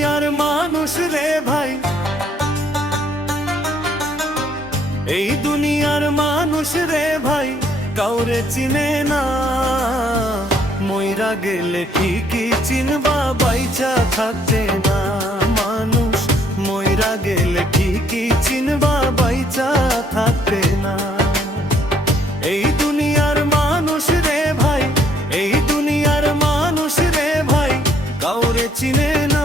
দুনিয়ার মানুষ রে ভাই, এই দুনিয়ার মানুষ রে ভাই কাউরে চিনে না। মইরা গেলে ঠিকই চিনবা, বাইচা থাকতে না। মানুষ মইরা গেলে ঠিকই চিনবা, বাইচা থাকতে না। এই দুনিয়ার মানুষ রে ভাই, এই দুনিয়ার মানুষ রে ভাই কাউরে চিনে না।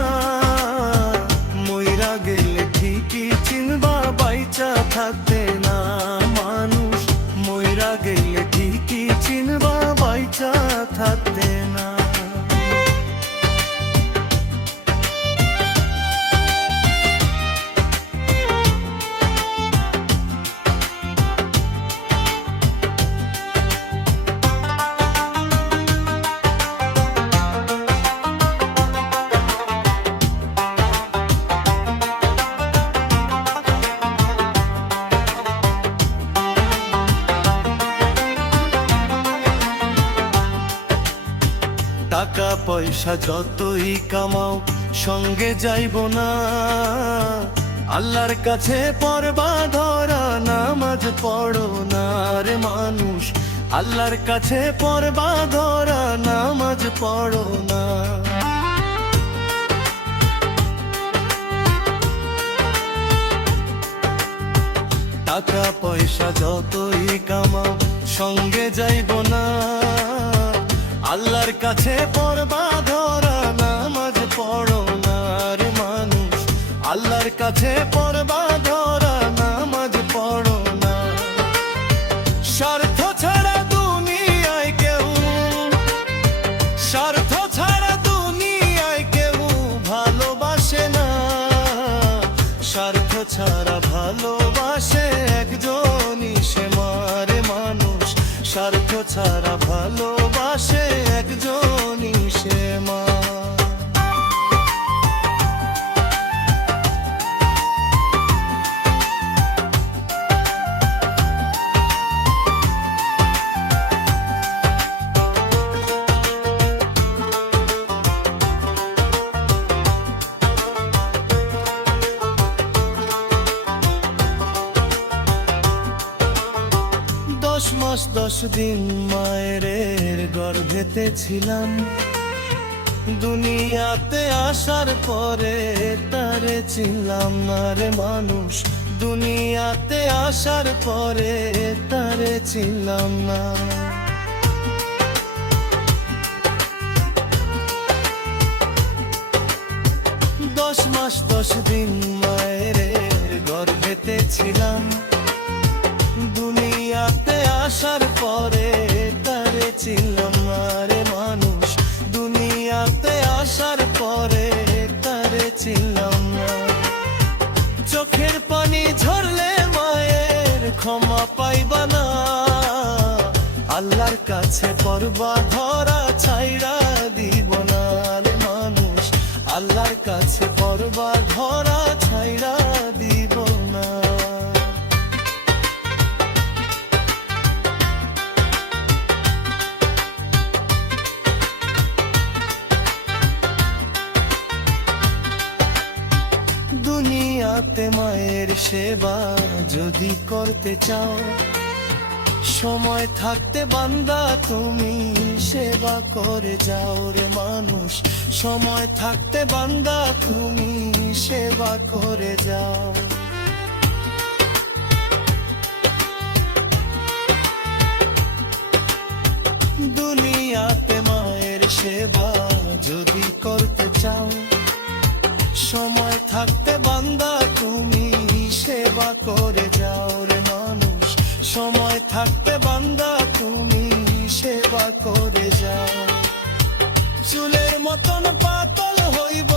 মইরা গেলে ঠিকই চিনবা, বাইচা থাকতে না। মানুষ মইরা গেলে ঠিকই চিনবা, বাইচা থাকতে না। টাকা পয়সা যতই কামাও সঙ্গে যাইব না। আল্লাহর কাছে পড়বা ধরা, নামাজ পড়ো না রে মানুষ। আল্লাহর কাছে পড়বা ধরা, নামাজ পড়ো না। টাকা পয়সা যতই কামাও সঙ্গে যাইব না। আল্লাহর কাছে পড়বা ধরা, নামাজ পড়ো না রে মানুষ। আল্লাহর কাছে পড়বা ধরা, নামাজ পড়ো না। স্বার্থ ছাড়া দুনিয়ায় কেউ, স্বার্থ ছাড়া দুনিয়ায় কেউ ভালোবাসে না। স্বার্থ ছাড়া ভালোবাসে একজনই, সে মারে মানুষ। স্বার্থ ছাড়া ভালোবাসে একজনই, সে মা। দশ মাস 10 দিন মায়ের গর্ভেতে ছিলাম। দুনিয়াতে আসার পরে তারে চিনলাম না রে মানুষ। দুনিয়াতে আসার পরে তারে চিনলাম না। দশ মাস 10 দিন মায়ের গর্ভেতে ছিলাম। দুনিয়াতে আসার পরে তারে চিনলাম না রে মানুষ। দুনিয়াতে আসার পরে তারে চিনলাম না। চোখের পানি ঝরলে মায়ের ক্ষমা পাইবা না। আল্লাহর কাছে পড়বা ধরা, ছাইড়া দিব না রে মানুষ। আল্লাহর কাছে পড়বা ধরা, ছাইড়া দিব না। দুনিয়াতে মায়ের সেবা যদি করতে চাও, সময় থাকতে বান্দা তুমি সেবা করে যাও রে মানুষ। সময় থাকতে বান্দা তুমি সেবা করে যাও। দুনিয়াতে মায়ের সেবা যদি করতে চাও, সময় থাকতে বান্দা তুমি সেবা করে যাও রে মানুষ। সময় থাকতে বান্দা তুমি সেবা করে যাও। চুলের মতন পাতল হইব